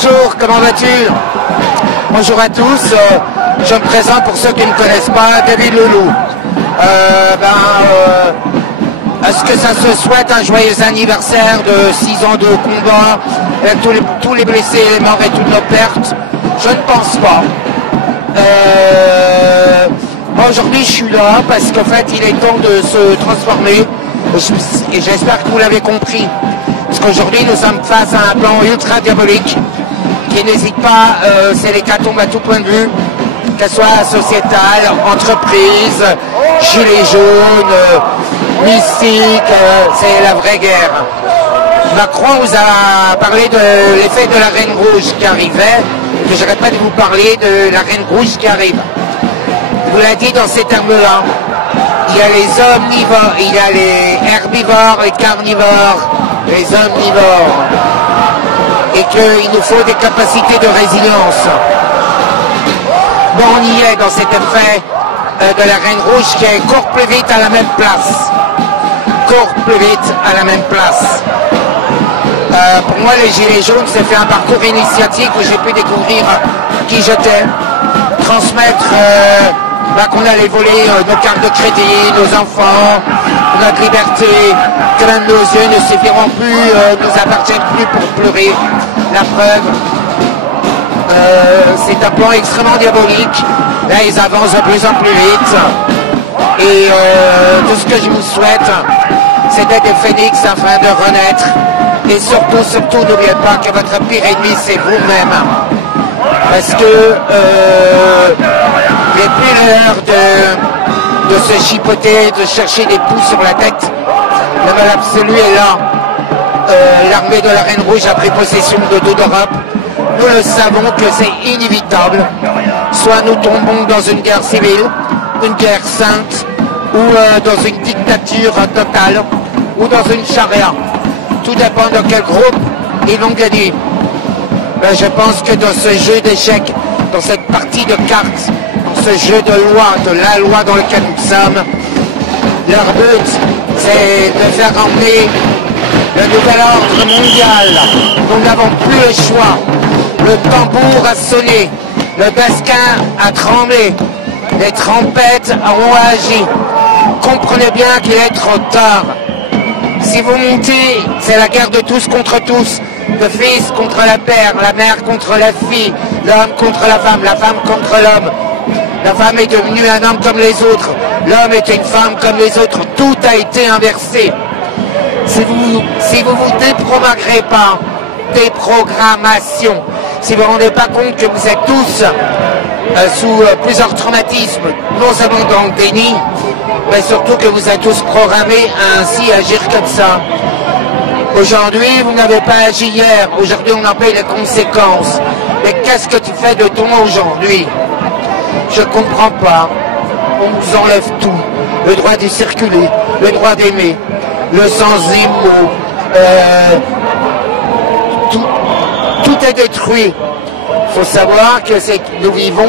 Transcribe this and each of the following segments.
bonjour, comment vas-tu? Bonjour à tous, je me présente pour ceux qui ne me connaissent pas, David Loulou. Est-ce que ça se souhaite un joyeux anniversaire de 6 ans de combat, avec tous les blessés, les morts et toutes nos pertes? Je ne pense pas. Moi aujourd'hui je suis là parce qu'en fait il est temps de se transformer et j'espère que vous l'avez compris. Parce qu'aujourd'hui nous sommes face à un plan ultra diabolique qui n'hésite pas, c'est l'hécatombe à tout point de vue, qu'elle soit sociétale, entreprise, gilets jaunes, mystique, c'est la vraie guerre. Macron vous a parlé de l'effet de la Reine Rouge qui arrivait, que j'arrête pas de vous parler de la Reine Rouge qui arrive. Il vous l'a dit dans ces termes-là. Il y a les omnivores, il y a les herbivores, les carnivores, les omnivores. Et qu'il nous faut des capacités de résilience. Bon, on y est dans cet effet de la Reine Rouge qui est court plus vite à la même place. Court plus vite à la même place. Pour moi, les Gilets jaunes, c'est fait un parcours initiatique où j'ai pu découvrir qui j'étais, transmettre qu'on allait voler nos cartes de crédit, nos enfants, notre liberté, que même nos yeux ne suffiront plus, nous appartiennent plus pour pleurer. La preuve, c'est un plan extrêmement diabolique. Là, ils avancent de plus en plus vite. Et tout ce que je vous souhaite, c'est d'être des phénix afin de renaître. Et surtout, n'oubliez pas que votre pire ennemi, c'est vous-même. Parce que il n'est plus l'heure de se chipoter, de chercher des pouces sur la tête. Le mal absolu est là. L'armée de la Reine Rouge a pris possession de toute l'Europe. Nous le savons que c'est inévitable. Soit nous tombons dans une guerre civile, une guerre sainte, ou dans une dictature totale, ou dans une charia. Tout dépend de quel groupe ils vont gagner. Ben, je pense que dans ce jeu d'échecs, dans cette partie de cartes, dans ce jeu de loi, de la loi dans lequel nous sommes, leur but, c'est de faire emmener le nouvel ordre mondial. Nous n'avons plus le choix. Le tambour a sonné, le basquin a tremblé, les trompettes ont agi. Comprenez bien qu'il est trop tard. Si vous montez, c'est la guerre de tous contre tous, le fils contre la mère contre la fille, l'homme contre la femme contre l'homme. La femme est devenue un homme comme les autres, l'homme est une femme comme les autres, tout a été inversé. Si vous déprogrammerez pas, déprogrammation, si vous ne vous rendez pas compte que vous êtes tous sous plusieurs traumatismes, non seulement dans le déni, mais surtout que vous êtes tous programmés à ainsi agir comme ça. Aujourd'hui, vous n'avez pas agi hier, aujourd'hui on en paye les conséquences. Mais qu'est-ce que tu fais de ton aujourd'hui? Je comprends pas. On nous enlève tout. Le droit de circuler, le droit d'aimer, le sans mots, tout est détruit. Il faut savoir que nous vivons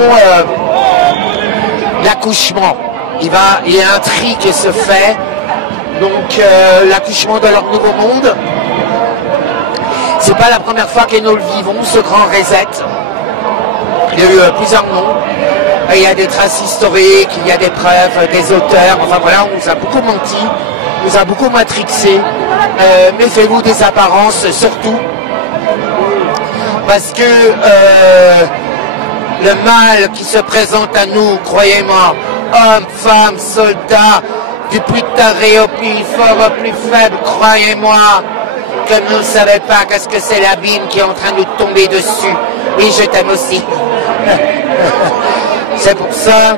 l'accouchement. Il y a un tri qui se fait, donc l'accouchement de leur nouveau monde. C'est pas la première fois que nous le vivons, ce grand reset. Il y a eu plusieurs noms. Il y a des traces historiques, il y a des preuves, des auteurs. Enfin voilà, on nous a beaucoup menti, on nous a beaucoup matrixé. Méfiez-vous des apparences, surtout. Parce que le mal qui se présente à nous, croyez-moi, hommes, femmes, soldats, du plus taré au plus fort, au plus faible, croyez-moi, que vous ne savez pas qu'est-ce que c'est l'abîme qui est en train de nous tomber dessus. Oui, je t'aime aussi. C'est pour ça,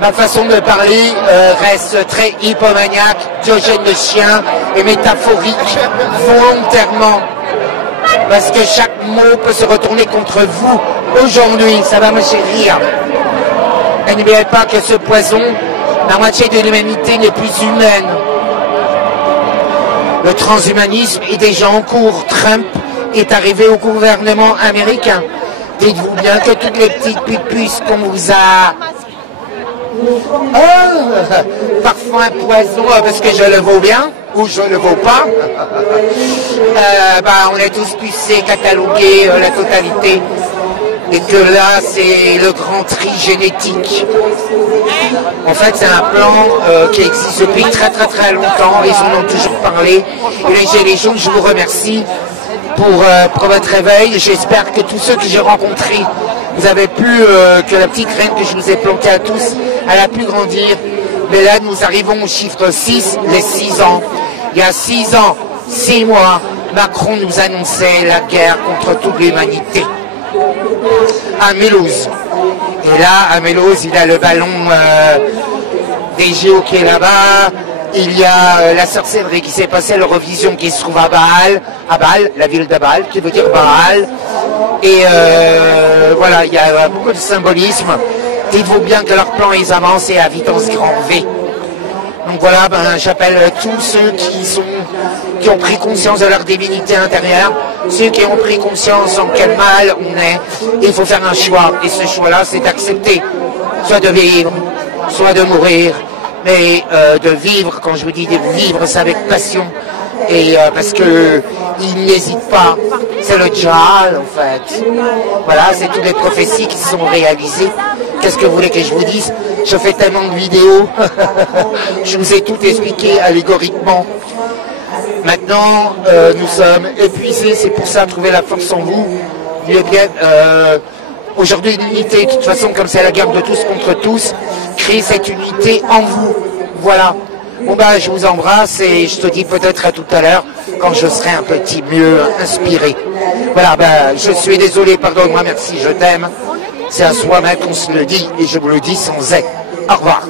ma façon de parler reste très hypomaniaque, diogène de chien et métaphorique, volontairement. Parce que chaque mot peut se retourner contre vous. Aujourd'hui, ça va me chérir. Et n'oubliez pas que ce poison, la moitié de l'humanité n'est plus humaine. Le transhumanisme est déjà en cours. Trump est arrivé au gouvernement américain. Dites-vous bien que toutes les petites puces qu'on vous a... parfois un poison parce que je le vaux bien. ou je ne vaux pas. On est tous pucés, catalogués, la totalité. Et que là, c'est le grand tri génétique. En fait, c'est un plan qui existe depuis très très très longtemps. Ils en ont toujours parlé. Et les Gilets jaunes, je vous remercie pour votre réveil. J'espère que tous ceux que j'ai rencontrés, vous avez pu, que la petite graine que je vous ai plantée à tous, elle a pu grandir. Mais là, nous arrivons au chiffre 6, les 6 ans. Il y a 6 ans, 6 mois, Macron nous annonçait la guerre contre toute l'humanité. À Mulhouse. Et là, à Mulhouse, il y a le ballon des JO qui est là-bas. Il y a la sorcellerie qui s'est passée, l'Eurovision qui se trouve à Bâle, la ville de Bâle, qui veut dire Bâle. Et voilà, il y a beaucoup de symbolisme. Dites-vous bien que leur plan, ils avancent et à vitesse grand V. Donc voilà, j'appelle tous ceux qui ont pris conscience de leur divinité intérieure, ceux qui ont pris conscience en quel mal on est. Il faut faire un choix, et ce choix-là, c'est d'accepter, soit de vivre, soit de mourir, mais de vivre, quand je vous dis de vivre, c'est avec passion, et parce que il n'hésite pas, c'est le Djal en fait. Voilà, c'est toutes les prophéties qui se sont réalisées. Qu'est-ce que vous voulez que je vous dise? Je fais tellement de vidéos, je vous ai tout expliqué allégoriquement. Maintenant, nous sommes épuisés, c'est pour ça, trouver la force en vous. Aujourd'hui, l'unité, de toute façon, comme c'est la guerre de tous contre tous, créez cette unité en vous. Voilà. Bon je vous embrasse et je te dis peut-être à tout à l'heure quand je serai un petit mieux inspiré. Voilà, je suis désolé, pardonne-moi, merci, je t'aime. C'est à soi-même qu'on se le dit et je vous le dis sans aide. Au revoir.